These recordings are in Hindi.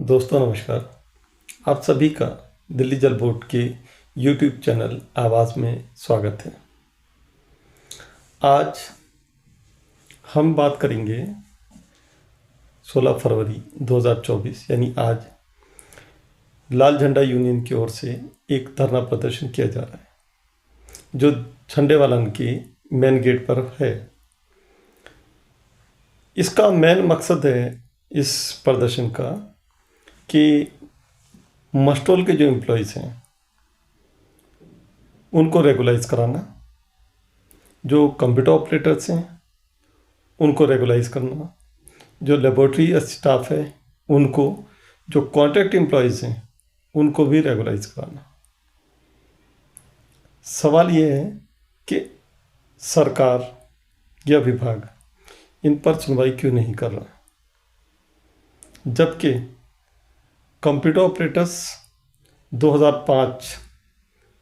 दोस्तों नमस्कार। आप सभी का दिल्ली जल बोर्ड के YouTube चैनल आवाज़ में स्वागत है। आज हम बात करेंगे 16 फरवरी 2024 यानी आज लाल झंडा यूनियन की ओर से एक धरना प्रदर्शन किया जा रहा है जो झंडे वालन के मेन गेट पर है। इसका मेन मकसद है इस प्रदर्शन का कि मस्टोल के जो एम्प्लॉयज़ हैं उनको रेगुलाइज कराना, जो कंप्यूटर ऑपरेटर्स हैं उनको रेगुलाइज करना, जो लेबोरेटरी स्टाफ है उनको, जो कॉन्ट्रैक्ट एम्प्लॉयज़ हैं उनको भी रेगुलाइज कराना। सवाल ये है कि सरकार या विभाग इन पर सुनवाई क्यों नहीं कर रहा, जबकि कंप्यूटर ऑपरेटर्स 2005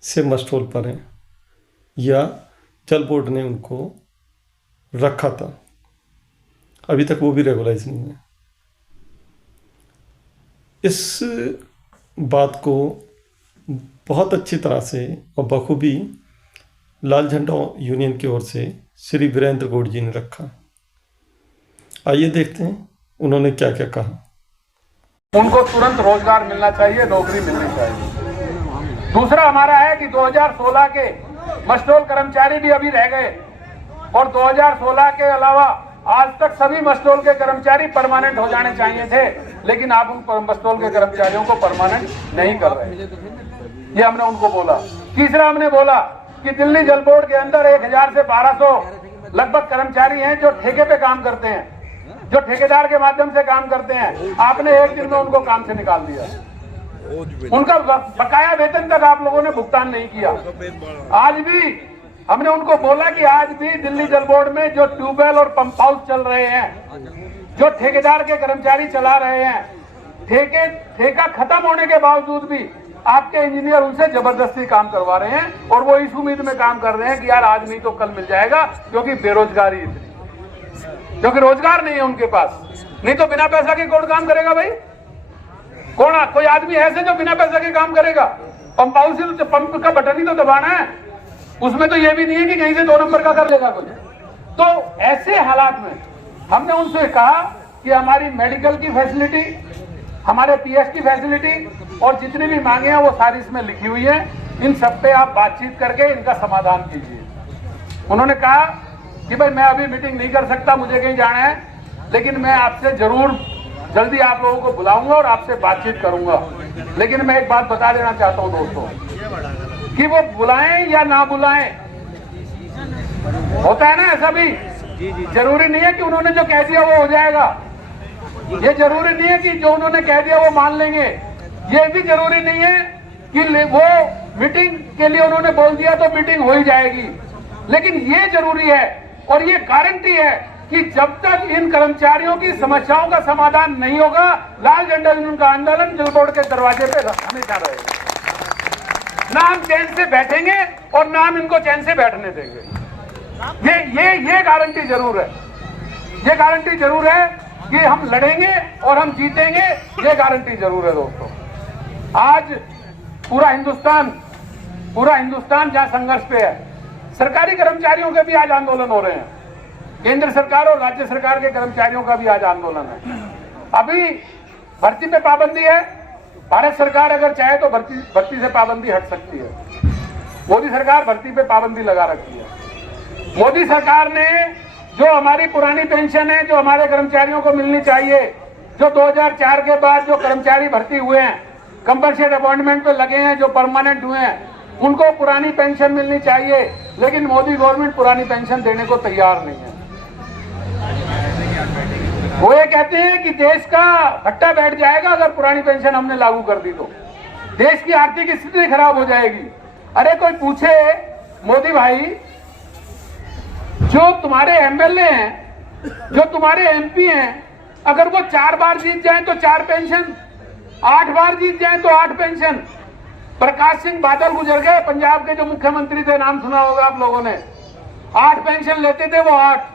से मस्टोल पर हैं या जल बोर्ड ने उनको रखा था, अभी तक वो भी रेगुलाइज नहीं है। इस बात को बहुत अच्छी तरह से और बखूबी लाल झंडा यूनियन की ओर से श्री वीरेंद्र गौड़ जी ने रखा। आइए देखते हैं उन्होंने क्या क्या कहा। उनको तुरंत रोजगार मिलना चाहिए, नौकरी मिलनी चाहिए। दूसरा हमारा है कि 2016 के मस्टोल कर्मचारी भी अभी रह गए और 2016 के अलावा आज तक सभी मस्टोल के कर्मचारी परमानेंट हो जाने चाहिए थे, लेकिन आप उन मस्टोल के कर्मचारियों को परमानेंट नहीं कर रहे। ये हमने उनको बोला। तीसरा हमने बोला कि दिल्ली जल बोर्ड के अंदर 1000 से 1200 लगभग कर्मचारी हैं जो ठेके पे काम करते हैं, जो ठेकेदार के माध्यम से काम करते हैं। आपने एक दिन में उनको काम से निकाल दिया, उनका बकाया वेतन तक आप लोगों ने भुगतान नहीं किया। आज भी हमने उनको बोला कि आज भी दिल्ली जल बोर्ड में जो ट्यूबवेल और पंप हाउस चल रहे हैं, जो ठेकेदार के कर्मचारी चला रहे हैं, ठेका खत्म होने के बावजूद भी आपके इंजीनियर उनसे जबरदस्ती काम करवा रहे हैं और वो इस उम्मीद में काम कर रहे हैं कि यार आज नहीं तो कल मिल जाएगा, क्योंकि बेरोजगारी इतनी, क्योंकि रोजगार नहीं है उनके पास। नहीं तो बिना पैसा के कौन काम करेगा भाई? कौन? कोई आदमी ऐसे जो बिना पैसा के काम करेगा? पंप हाउस से तो पंप का बटन ही तो दबाना है, उसमें तो ये भी नहीं है कि कहीं से 2 नंबर का कर लेगा कुछ। तो ऐसे हालात में हमने उनसे कहा कि हमारी मेडिकल की फैसिलिटी, हमारे पीएच की फैसिलिटी और जितनी भी मांगे हैं वो सारी इसमें लिखी हुई है, इन सब पे आप बातचीत करके इनका समाधान कीजिए। उन्होंने कहा कि भाई मैं अभी मीटिंग नहीं कर सकता, मुझे कहीं जाना है, लेकिन मैं आपसे जरूर जल्दी आप लोगों को बुलाऊंगा और आपसे बातचीत करूंगा। लेकिन मैं एक बात बता देना चाहता हूं दोस्तों कि वो बुलाएं या ना बुलाएं, होता है ना ऐसा भी। जरूरी नहीं है कि उन्होंने जो कह दिया वो हो जाएगा, ये जरूरी नहीं है कि जो उन्होंने कह दिया वो मान लेंगे, ये भी जरूरी नहीं है कि वो मीटिंग के लिए उन्होंने बोल दिया तो मीटिंग हो ही जाएगी। लेकिन ये जरूरी है और ये गारंटी है कि जब तक इन कर्मचारियों की समस्याओं का समाधान नहीं होगा, लाल झंडा यूनियन का आंदोलन जल बोर्ड के दरवाजे पे हमेशा रहेगा। ना हम चैन से बैठेंगे और ना हम इनको चैन से बैठने देंगे। ये गारंटी जरूर है, ये गारंटी जरूर है कि हम लड़ेंगे और हम जीतेंगे, ये गारंटी जरूर है दोस्तों। आज पूरा हिंदुस्तान जहां संघर्ष पे है, सरकारी कर्मचारियों के भी आज आंदोलन हो रहे हैं, केंद्र सरकार और राज्य सरकार के कर्मचारियों का भी आज आंदोलन है। अभी भर्ती पे पाबंदी है, भारत सरकार अगर चाहे तो भर्ती से पाबंदी हट सकती है। मोदी सरकार भर्ती पे पाबंदी लगा रखी है। मोदी सरकार ने जो हमारी पुरानी पेंशन है, जो हमारे कर्मचारियों को मिलनी चाहिए, जो 2004 के बाद जो कर्मचारी भर्ती हुए हैं, कंपल्सरी अपॉइंटमेंट पे लगे हैं, जो परमानेंट हुए हैं, उनको पुरानी पेंशन मिलनी चाहिए। लेकिन मोदी गवर्नमेंट पुरानी पेंशन देने को तैयार नहीं है। वो ये कहते हैं कि देश का हट्टा बैठ जाएगा अगर पुरानी पेंशन हमने लागू कर दी तो, देश की आर्थिक स्थिति खराब हो जाएगी। अरे कोई पूछे मोदी भाई, जो तुम्हारे एमएलए हैं, जो तुम्हारे एमपी हैं, अगर वो 4 बार जीत जाएं तो 4 पेंशन, 8 बार जीत जाएं तो 8 पेंशन। प्रकाश सिंह बादल गुजर गए, पंजाब के जो मुख्यमंत्री थे, नाम सुना होगा आप लोगों ने, 8 पेंशन लेते थे वो, 8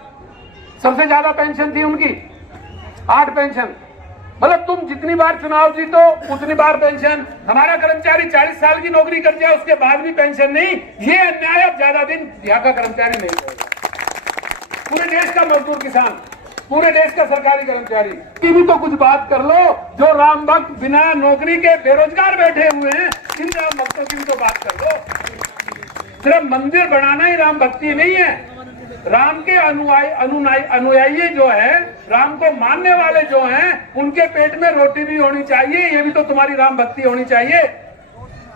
सबसे ज्यादा पेंशन थी उनकी, 8 पेंशन। मतलब तुम जितनी बार चुनाव जीतो उतनी बार पेंशन, हमारा कर्मचारी 40 साल की नौकरी कर जाए उसके बाद भी पेंशन नहीं। ये अन्याय अब ज्यादा दिन यहाँ का कर्मचारी नहीं करेगा। पूरे देश का मजदूर किसान, पूरे देश का सरकारी कर्मचारी की भी तो कुछ बात कर लो। जो राम भक्त बिना नौकरी के बेरोजगार बैठे हुए हैं, इन राम भक्तों की भी तो बात कर लो। सिर्फ मंदिर बनाना ही राम भक्ति नहीं है। राम के अनुयायी जो है, राम को मानने वाले जो हैं, उनके पेट में रोटी भी होनी चाहिए। ये भी तो तुम्हारी राम भक्ति होनी चाहिए।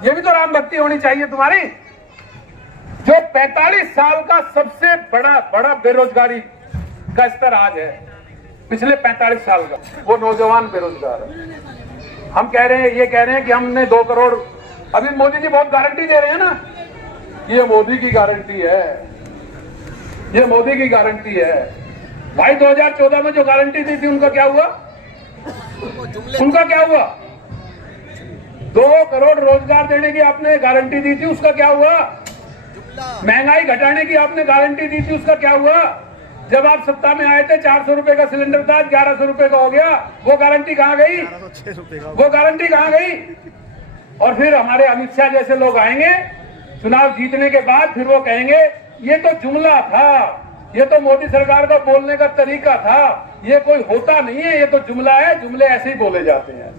ये भी तो राम भक्ति होनी चाहिए तुम्हारी। जो 45 साल का सबसे बड़ा बेरोजगारी का स्तर आज है, पिछले 45 साल का, वो नौजवान बेरोजगार है। हम कह रहे हैं, ये कह रहे हैं कि हमने 2 करोड़, अभी मोदी जी बहुत गारंटी दे रहे हैं ना, ये मोदी की गारंटी है, ये मोदी की गारंटी है। भाई 2014 में जो गारंटी दी थी उनका क्या हुआ? उनका क्या हुआ? 2 करोड़ रोजगार देने की आपने गारंटी दी थी, उसका क्या हुआ? महंगाई घटाने की आपने गारंटी दी थी, उसका क्या हुआ? जब आप सत्ता में आए थे 400 रुपए का सिलेंडर था, 1100 रुपए का हो गया। वो गारंटी कहां गई? वो गारंटी कहां गई? और फिर हमारे अमित शाह जैसे लोग आएंगे चुनाव जीतने के बाद, फिर वो कहेंगे ये तो जुमला था, ये तो मोदी सरकार का बोलने का तरीका था, ये कोई होता नहीं है, ये तो जुमला है। जुमले ऐसे ही बोले जाते हैं।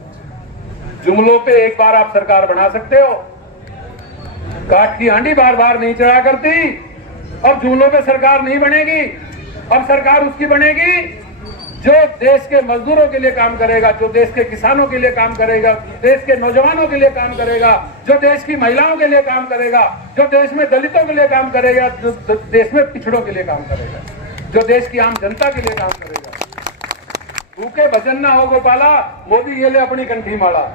जुमलों पे एक बार आप सरकार बना सकते हो, काठ की हांडी बार बार नहीं चढ़ा करती। अब जुमलों पे सरकार नहीं बनेगी। अब सरकार उसकी बनेगी जो देश के मजदूरों के लिए काम करेगा, जो देश के किसानों के लिए काम करेगा, देश के नौजवानों के लिए काम करेगा, जो देश की महिलाओं के लिए काम करेगा, जो देश में दलितों के लिए काम करेगा, जो देश में पिछड़ों के लिए काम करेगा, जो देश की आम जनता के लिए काम करेगा। भूखे भजन ना हो गोपाला, मोदी ये ले अपनी कंठी माला।